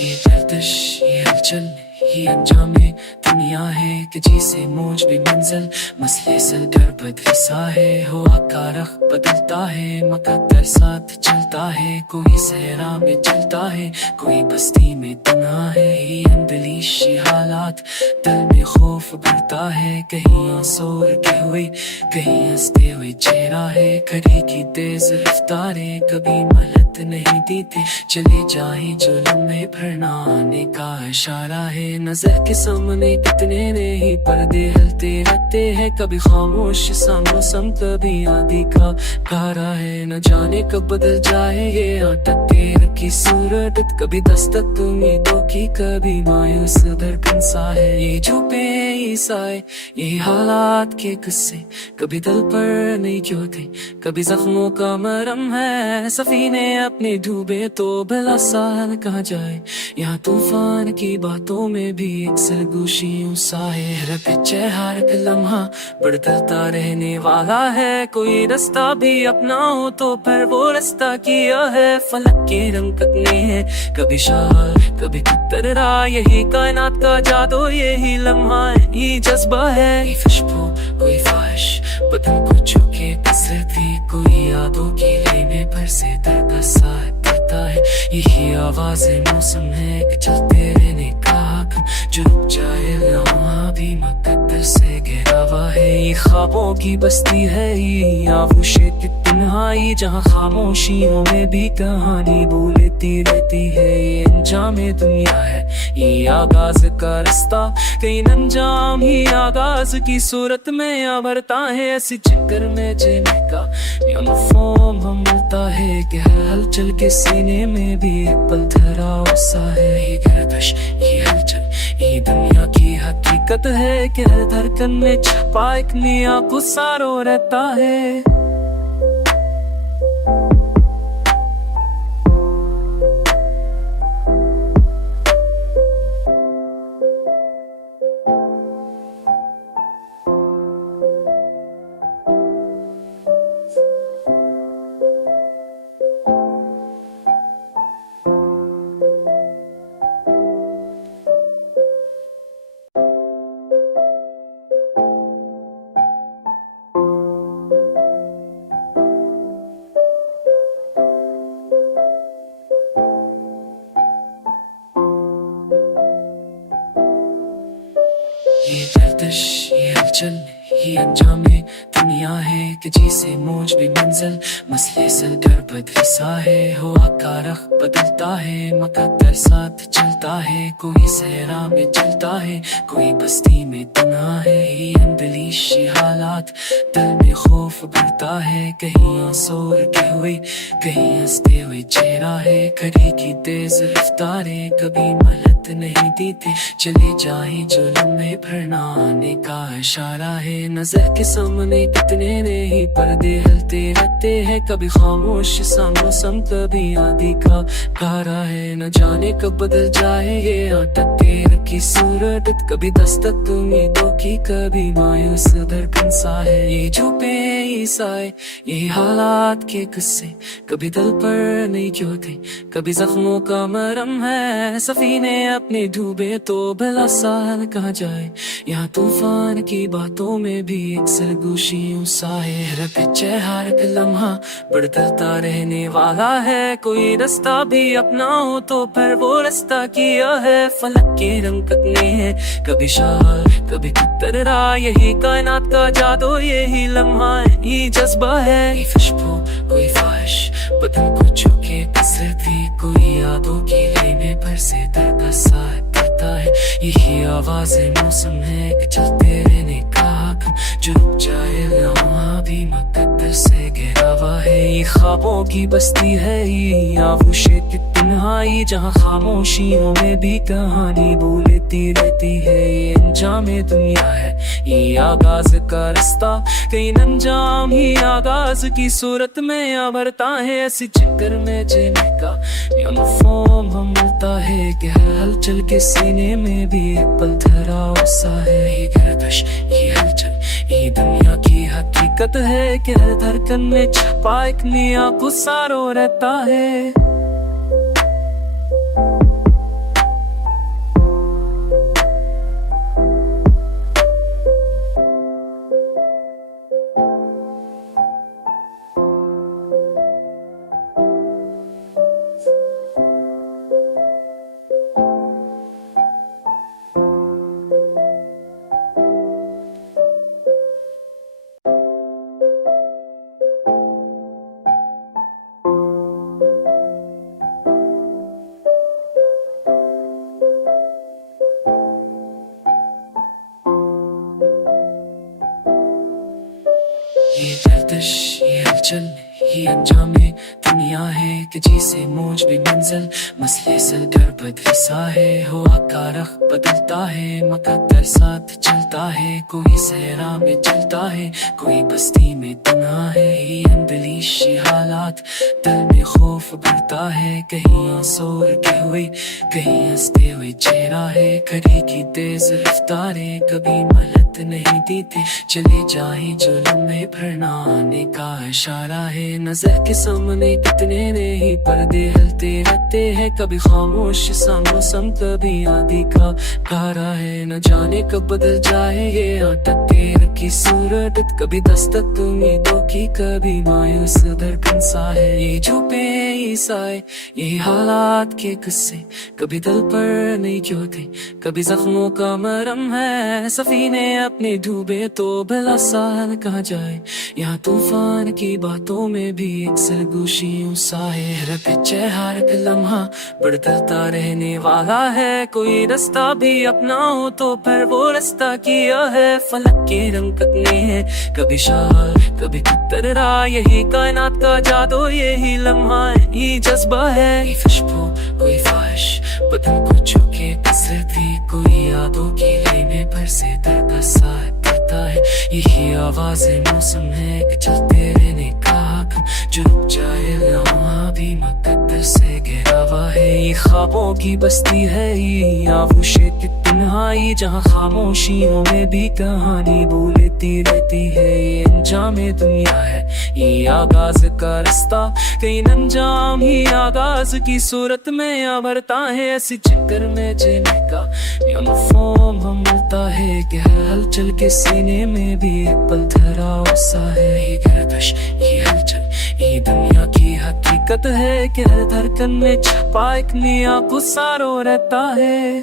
ये गर्दिश ये हलचल ये अंजामे दुनिया है कि जिसे मौज भी मंजिल मसले सर कर बदसा है हो का रख बदलता है मकद्दर साथ चलता है कोई सहरा में चलता है कोई बस्ती में तन्हा है ये अंदलीशी हालात दिल में खौफ भरता है कहीं आंसू के हुए कहीं हंसते हुए चेहरा है घड़ी की तेज रफ्तारें कभी महलत नहीं देते चले जाए जो लम्हे भरना आने का इशारा है नजर के सामने कितने नहीं पर्दे हिलते रहते हैं कभी खामोश सा मौसम कभी आंधी का गारा है न जाने कब बदल जाए ये अटके रखी सूरत कभी दस्तक उम्मीदों की कभी मायूस धड़कन सा है ये छुपे ईसाए ये हालात के किस्से कभी दिल पर नहीं क्यों थे कभी जख्मों का मरहम है सफीने अपने डूबे तो भला साल कहाँ जाए यहाँ तूफान की बातों में भी एक सरगोशियों सा है हर लम्हा बढ़ता रहने वाला है कोई रास्ता भी अपना हो तो पर वो रास्ता किया है फलक के रंग कतने हैं कभी शार कभी कतरा यही कायनात का जादू यही लम्हा ही जज्बा है कोई खुशबू कोई ख्वाहिश बदन को छुके कसरती कोई यादों की लेने पर से दर्द सा करता है यही आवाज मौसम है कि चलते रहने का जो रुक जाए वहाँ भी मकद्दर से घिरा हुआ है ये ख्वाबों की बस्ती है ये आगोशे की तन्हाई जहाँ खामोशियों में भी कहानी बोलती रहती है ये अंजामे दुनिया है ये आगाज का रास्ता कहीं अंजाम ही आगाज की सूरत में आवर्ता है ऐसी चक्कर में जीने का या मफहूम हम मिलता है कि हर हलचल के सीने में भी एक पल ठहराव सा है ये गर्दिश ये हलचल ये दुनिया की हकीकत है कि हर धड़कन में छपा एक नया गुस्सारो रहता है ये गर्दिश ये हलचल ये अंजामे दुनिया है कि जिसे मौज भी मंजिल मसले सर कर बदसा है हो का रख बदलता है मकद्दर साथ चलता है कोई सहरा में चलता है कोई बस्ती में तन्हा है ये अंदलीशी हालात दिल में खौफ भरता है कहीं आंसू के हुए कहीं हंसते हुए चेहरा है घड़ी की तेज रफ्तारें कभी महलत नहीं देते चले जाए जो लम्हे भरना आने का इशारा है नजर के सामने कितने नहीं पर्दे हिलते रहते हैं कभी खामोश सा मौसम कभी आंधी का गारा है न जाने कब बदल जाए ये अटके रखी सूरत कभी दस्तक उम्मीदों की कभी मायूस धड़कन सा है ये छुपे ईसाए ये हालात के किस्से कभी दिल पर नहीं क्यों थे कभी जख्मों का मरहम है सफीने अपने डूबे तो भला साल कहाँ जाए यहाँ तूफान की बातों में भी एक सरगोशियों सा है हर लम्हा बढ़ता रहने वाला है कोई रास्ता भी अपना हो तो पर वो रास्ता किया है फलक के रंग कतने हैं कभी शार कभी कतरा यही कायनात का जादू यही लम्हा ही जज्बा है कोई खुशबू कोई ख्वाहिश बदन को छुके कसरती कोई यादों की लेने पर से दर्द सा करता है यही आवाज मौसम है कि चलते रहने का जो रुक जाए वहाँ भी मकद्दर से घिरा हुआ है ये ख्वाबों की बस्ती है ये आगोशे की तन्हाई जहाँ खामोशियों में भी कहानी बोलती रहती है ये अंजामे दुनिया है ये आगाज का रास्ता कहीं अंजाम ही आगाज की सूरत में आवर्ता है ऐसी चक्कर में जीने का या मफहूम हम मिलता है कि हर हलचल के सीने में भी एक पल ठहराव सा है ये गर्दिश ये हलचल ये दुनिया की हकीकत है कि हर धड़कन में छपा एक नया गुस्सारो रहता है। हलचल ही अंजामे दुनिया है कि जिसे मौज भी मंजिल मसले सर कर बदसा है हो का रख बदलता है मकद्दर साथ चलता है कोई सहरा में चलता है कोई बस्ती में तन्हा है ये अंदलीशी हालात दिल में खौफ भरता है कहीं आंसू के हुए कहीं हंसते हुए चेहरा है घड़ी की तेज रफ्तारें कभी महलत नहीं देते चले जाए जो लम्हे भरना आने का इशारा है नजर के सामने कितने नहीं पर्दे हलते रहते हैं कभी खामोश सा मौसम कभी आंधी का गारा है न जाने कब बदल जाए ये अटके रखी सूरत कभी दस्तक उम्मीदों की कभी मायूस धड़कन सा है ये छुपे ईसाए ये हालात के किस्से कभी दिल पर नहीं क्यों थे कभी जख्मों का मरहम है सफीने अपने डूबे तो भला साल कहाँ जाए यहाँ तूफान की बातों में भी एक सरगोशियों सा है हर पिछे हर लम्हा बढ़ता रहने वाला है कोई रास्ता भी अपना हो तो पर वो रास्ता किया है फलक के रंग कतने हैं कभी शाल कभी कतरा यही कायनात का जादू यही लम्हा ही जज्बा है कोई खुशबू कोई ख्वाहिश बदन को छुके कसरती कोई यादों की लेने पर से दर्द सा करता है यही आवाज मौसम है कि चलते रहने का हक जो रुक जाए वहाँ भी मकद्दर से घिरा हुआ है ये ख्वाबों की बस्ती है ये आगोशे की तन्हाई जहाँ खामोशियों में भी कहानी बोलती रहती है ये अंजामे दुनिया है ये आगाज का रास्ता कहीं अंजाम ही आगाज की सूरत में आवर्ता है ऐसी चक्कर में जीने का या मफहूम हम मिलता है कि हर हलचल के सीने में भी एक पल धरा सा है ये गर्दिश ये हलचल ये दुनिया की हकीकत है कि हर धड़कन में छपा एक नया गुस्सारो रहता है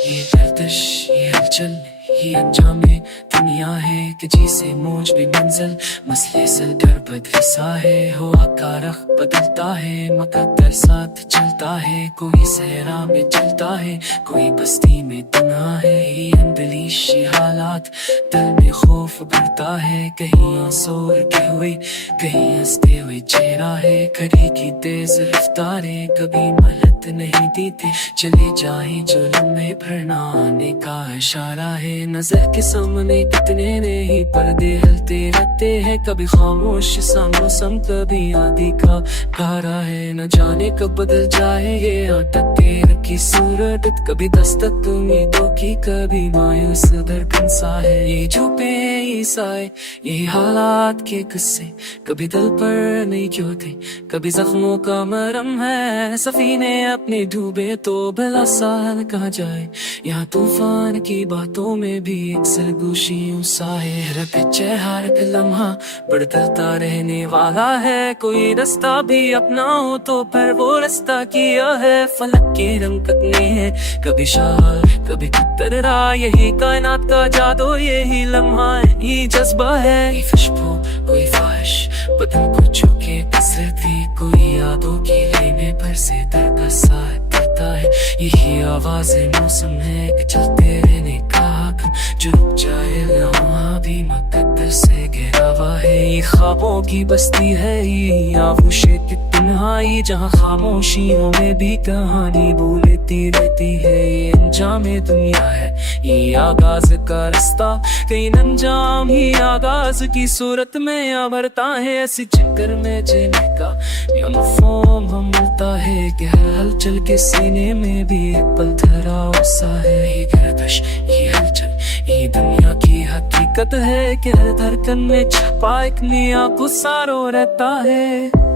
ये गर्दिश ये हलचल ये अंजामे दुनिया है कि जिसे मौज भी मंजिल मसले सर कर बदसा है हो का रख बदलता है मकद्दर साथ चलता है कोई सहरा में चलता है कोई बस्ती में तन्हा है ये अंदलीशी हालात दिल में खौफ भरता है कहीं आंसू के हुए कहीं हंसते हुए चेहरा है घड़ी की तेज रफ्तारें कभी महलत नहीं देते चले जाए जो लम्हे भरना आने का इशारा है नजर के सामने कितने नहीं पर्दे हलते रहते हैं कभी खामोश सा मौसम कभी आंधी का गारा है न जाने कब बदल जाए ये अटके रखी सूरत कभी दस्तक उम्मीदों की कभी मायूस धड़कन सा है ये छुपे ईसाए ये हालात के किस्से कभी दिल पर नहीं क्यों थे कभी जख्मों का मरहम है सफीने अपने डूबे तो भला साल कहाँ जाए यहाँ तूफान की बातों में भी एक सरगोशियों सा है हर पिछे हर लम्हा बढ़ता रहने वाला है कोई रास्ता भी अपना हो तो पर वो रास्ता किया है फलक के रंग कतने हैं कभी शाल कभी कतरा यही कायनात का जादू यही लम्हा ही जज्बा है कोई खुशबू कोई ख्वाहिश बदन को छुके कसरती कोई यादों की लेने पर से दर्द सा करता है यही आवाज मौसम है कि चलते रहने का हक जो रुक जाए वहाँ भी मकद्दर से घिरा हुआ है ये ख्वाबों की बस्ती है ये आगोशे की तन्हाई जहाँ खामोशियों में भी कहानी बोलती रहती है ये अंजामे दुनिया है ये आगाज का रास्ता कहीं अंजाम ही आगाज की सूरत में आवर्ता है ऐसी चक्कर में जीने का या मफहूम हम मिलता है कि हर हलचल के सीने में भी एक पल धरा सा है ये गर्दिश ये हलचल ये दुनिया की हकीकत है कि हर धड़कन में छपा एक नया गुस्सारो रहता है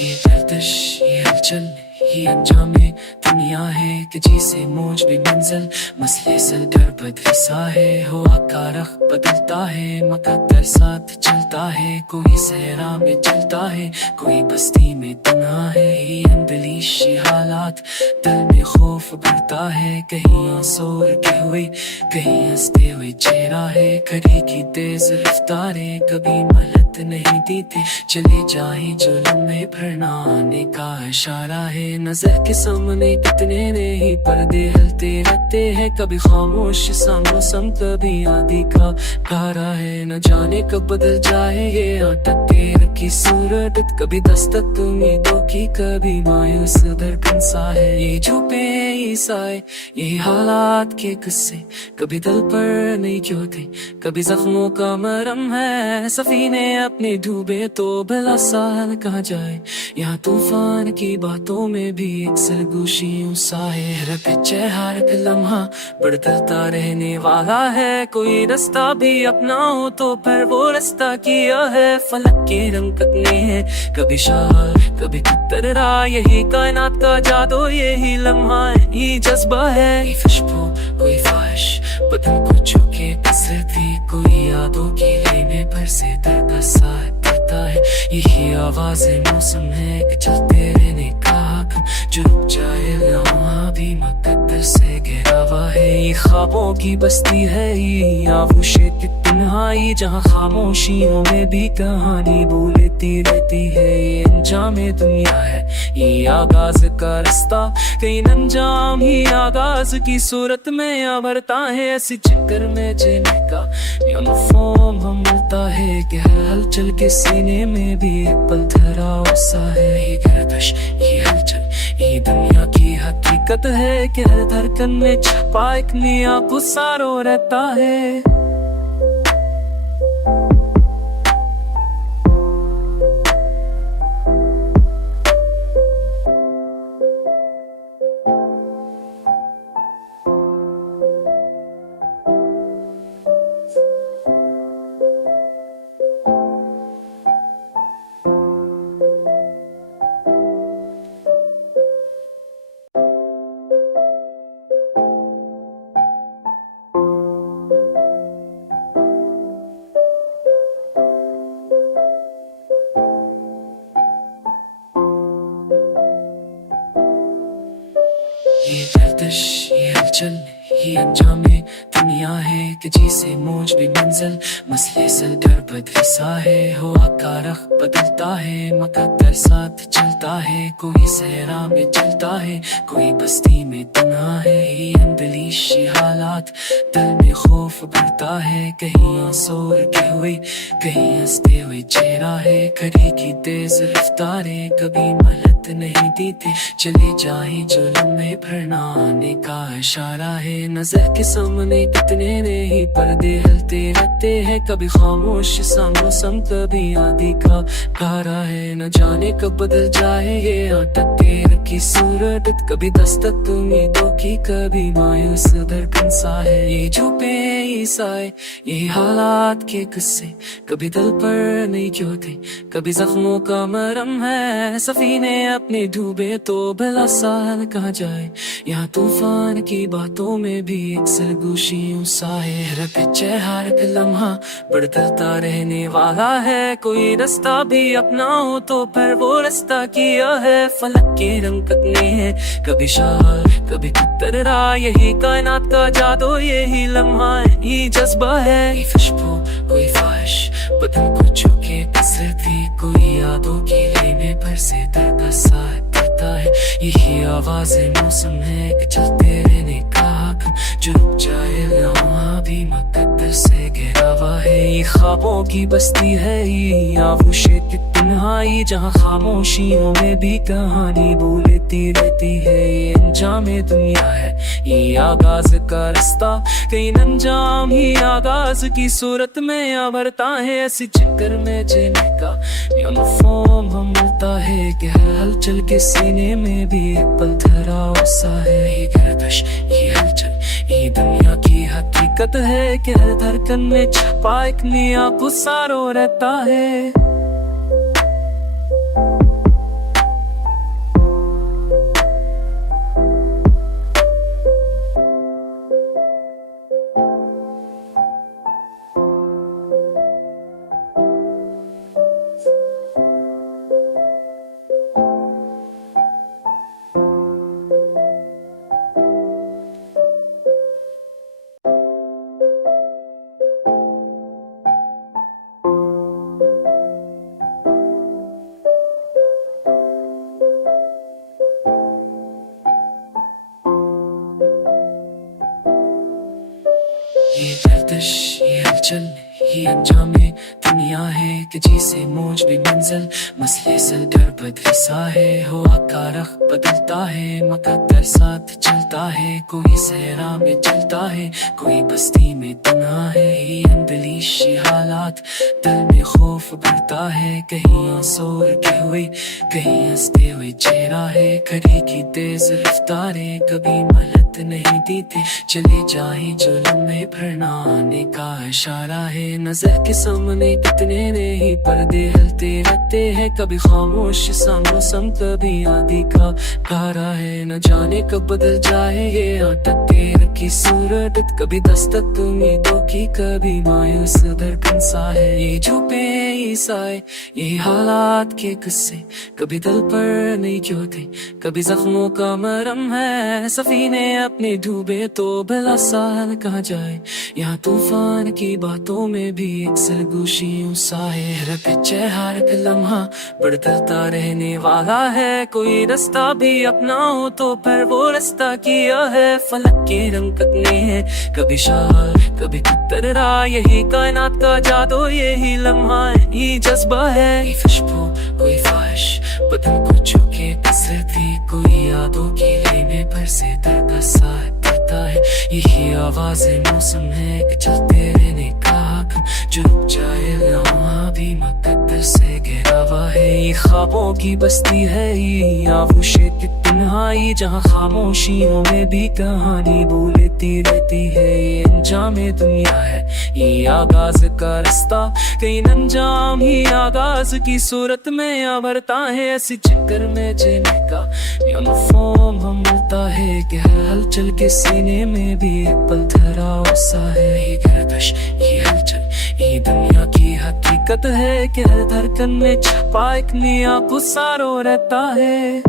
ये गर्दिश ये हलचल ये अंजामे दुनिया है कि जिसे मौज भी मंजिल मसले सर कर बदली सा है हो का रख बदलता है मकद्दर साथ चलता है कोई सहरा में चलता है कोई बस्ती में तन्हा है ये अनदलीश ये हालात दिल में खौफ बढ़ता है कहीं आंसू के हुए कहीं हंसते हुए चेहरा है घड़ी की तेज रफ्तारें कभी महलत नहीं देते चले जाए जो लम्हे भरना आने का इशारा है नजर के सामने कितने नहीं पर्दे हलते रहते हैं कभी खामोश सा मौसम कभी आंधी का गारा है न जाने कब बदल जाए ये अटक के रखी सूरत कभी दस्तक उम्मीदों की कभी मायूस धड़कन सा है ये झुपे ये साए ये हालात के किस्से कभी दिल पर नहीं क्यों थे कभी जख्मों का मरहम है सफीने अपने डूबे तो भला साल कहाँ जाए यहाँ तूफान की बातों में भी एक सरगोशियों सा है हर पिछे हर लम्हा बढ़ता रहने वाला है कोई रास्ता भी अपना हो तो पर वो रास्ता किया है फलक के रंग कटने हैं कभी शार कभी कतरा यही कायनात का जादू यही लम्हा ही जज्बा है कोई खुशबू कोई ख्वाहिश बदन को छुके कसरती कोई यादों की लेने पर से दर का साथ करता है यही आवाज मौसम है कि चलते रहने का जो रुक जाए वहाँ भी मकद्दर से घिरा हुआ है ये ख्वाबों की बस्ती है ये आगोशे की तन्हाई जहाँ खामोशियों में भी कहानी बोलती रहती है ये अंजामे दुनिया है ये आगाज का रास्ता कहीं अंजाम ही आगाज की सूरत में आवर्ता है ऐसी चक्कर में जीने का यूनिफॉर्म हम मिलता है कि हर हलचल के सीने में भी एक पल धरा सा है ये गर्दिश ये हलचल ये दुनिया की हकीकत है कि हर धड़कन में छपा एक नया गुस्सारो रहता है ये गर्दिश ये हलचल ये अंजामे दुनिया है कि जिसे मौज भी मंजिल मसले सर कर बदली सा है हो का रख बदलता है मकद्दर साथ चलता है कोई सहरा में चलता है कोई बस्ती में तन्हा है ये अनदलीश ये हालात दिल में खौफ बढ़ता है कहीं आंसू के हुए कहीं हंसते हुए चेहरा है घड़ी की तेज रफ्तारें कभी महलत नहीं देते चले जाए जो लम्हे भरना आने का इशारा है नजर के सामने कितने नहीं पर्दे हलते रहते हैं कभी खामोश सा मौसम कभी आंधी का गारा है न जाने कब बदल जाए ये अटक के रखी सूरत कभी दस्तक उम्मीदों की कभी मायूस धड़कन सा है ये झुपे ये साए ये हालात के किस्से कभी दिल पर नहीं क्यों थे कभी जख्मों का मरहम है सफीने अपने डूबे तो भला साल कहाँ जाए यहाँ तूफान की बातों में भी एक सरगोशियों सा है हर पिछे हर लम्हा बढ़ता रहने वाला है कोई रास्ता भी अपना हो तो पर वो रास्ता किया है फलक के रंग कटने हैं कभी शार कभी कतरा यही कायनात का जादू यही लम्हा ही जज्बा है कोई खुशबू कोई ख्वाहिश बदन को छुके कसरती कोई यादों की लेने पर से दर का साथ करता है यही आवाज मौसम है कि चलते रहने का जो रुक जाए वहाँ भी मकद्दर से घिरा हुआ है ये ख्वाबों की बस्ती है ये आगोशे की तन्हाई जहाँ खामोशियों में भी कहानी बोलती रहती है ये अंजामे दुनिया है ये आगाज का रास्ता कहीं अंजाम ही आगाज की सूरत में आवर्ता है ऐसी चक्कर में जीने का यूनिफॉर्म हम मिलता है कि हर हलचल के सीने में भी एक पल धरा सा है ये गर्दिश ये हलचल ये दुनिया की हकीकत है कि हर धड़कन में छपा एक नया गुस्सारो रहता है। गर्दिश ये हलचल ये अंजामे दुनिया है कि जिसे मौज भी मंजिल मसले सर डर बदली सा है हो का रख बदलता है मकद्दर साथ चलता है कोई सहरा में चलता है कोई बस्ती में तन्हा है ये अंदलीश हालात दिल में खौफ भरता है कहीं आंसू के हुए कहीं हंसते हुए चेहरा है घड़ी की तेज रफ्तारें कभी महलत नहीं देते चले जाए जो लम्हे भरना आने का इशारा है नजर के सामने कितने नहीं पर्दे हलते रहते हैं कभी खामोश सा मौसम कभी आंधी का गारा है न जाने कब बदल जाए ये अटक के रखी सूरत कभी दस्तक उम्मीदों की कभी मायूस धड़कन सा है ये झुपे ईसाए ये हालात के किस्से कभी दिल पर नहीं क्यों थे कभी जख्मों का मरहम है सफीने अपने डूबे तो भला साल कहाँ जाए यहाँ तूफान की बातों में भी एक सरगोशियों सा है हर लम्हा बढ़ता रहने वाला है कोई रास्ता भी अपना हो तो पर वो रास्ता किया है फलक के रंग कटने हैं कभी शार कभी कतरा यही कायनात का जादू यही लम्हा ही जज्बा है कोई खुशबू कोई ख्वाहिश बदन को चुके कसरती कोई यादों की लेने पर से दर का साथ करता है यही आवाज मौसम है कि चलते रहने का हक जो रुक जाए वहाँ भी मकद्दर से गहरा हुआ है ये ख्वाबों की बस्ती है ये आगोशे की तन्हाई जहाँ खामोशियों में भी कहानी बोलती रहती है ये अंजामे दुनिया है ये आगाज का रास्ता कहीं अंजाम ही आगाज की सूरत में आवर्ता है ऐसी चक्कर में जीने का यूनिफॉर्म हम मिलता है कि हर हलचल के सीने में भी एक पल धरा सा है ये गर्दिश ये हलचल ये दुनिया की हकीकत है कि हर धड़कन में छपा एक नया पुसारो रहता है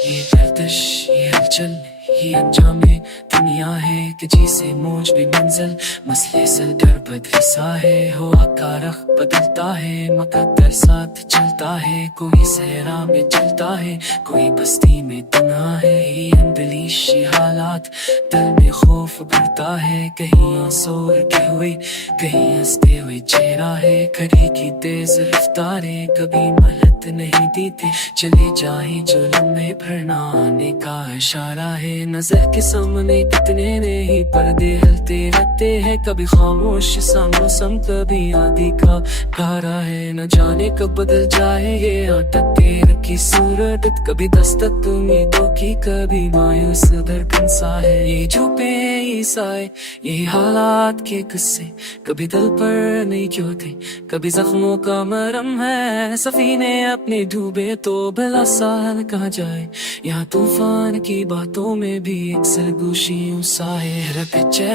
ये गर्दिश ये हलचल ये अंजामे दुनिया है कि जिसे मौज भी मंजिल मसले सर डर बदली सा है हो का रख बदलता है मकद्दर साथ चलता है कोई सहरा में चलता है कोई बस्ती में तन्हा है ये अंदलीश हालात दिल में खौफ भरता है कहीं आंसू के हुए कहीं हंसते हुए चेहरा है घड़ी की तेज रफ्तारें कभी महलत नहीं देते चले जाए जो लम्हे भरना आने का इशारा है नजर के सामने कितने नहीं पर्दे हलते रहते हैं कभी खामोश सा मौसम कभी आंधी का गारा है न जाने कब बदल जाए ये अटक के रखी सूरत कभी दस्तक उम्मीदों की कभी मायूस धड़कन सा है ये झुपे ईसाए ये हालात के किस्से कभी दिल पर नहीं क्यों थे कभी जख्मों का मरहम है सफीने अपने डूबे तो भला साल कहाँ जाए यहाँ तूफान की बातों में भी एक सरगोशियों सा है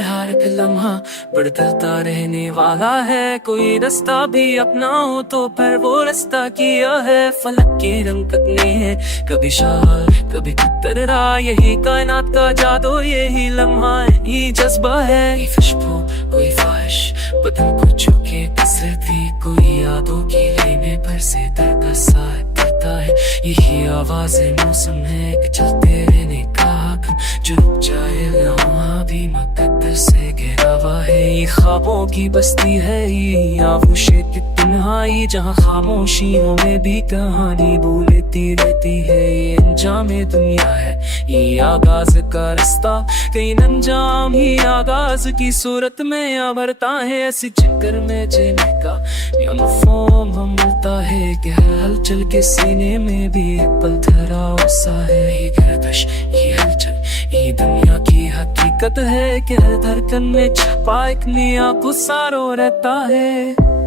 हर लम्हा बढ़ता रहने वाला है कोई रास्ता भी अपना हो तो पर वो रास्ता किया है फलक के रंग कटने हैं कभी शार कभी कतरा यही कायनात का जादू यही लम्हा ही जज्बा है कोई खुशबू कोई ख्वाहिश बदन को चुके कसरती कोई यादों की लेने पर से दर का साथ करता है यही आवाज मौसम है कि चलते रहने का हक जो रुक जाए वहाँ भी मकद्दर से गहरा हुआ है ये ख्वाबों की बस्ती है ये आगोशे की तन्हाई जहाँ खामोशियों में भी कहानी बोलती रहती है ये अंजामे दुनिया है ये आगाज का रास्ता कहीं अंजाम ही आगाज की सूरत में आवर्ता है ऐसी चक्कर में जीने का यूनिफॉर्म हम मिलता है कि हर हलचल के सीने में भी एक पल धरा सा है ये गर्दिश ये हलचल ये दुनिया की हकीकत है कि हर धड़कन में छपा एक नया पुसारो रहता है।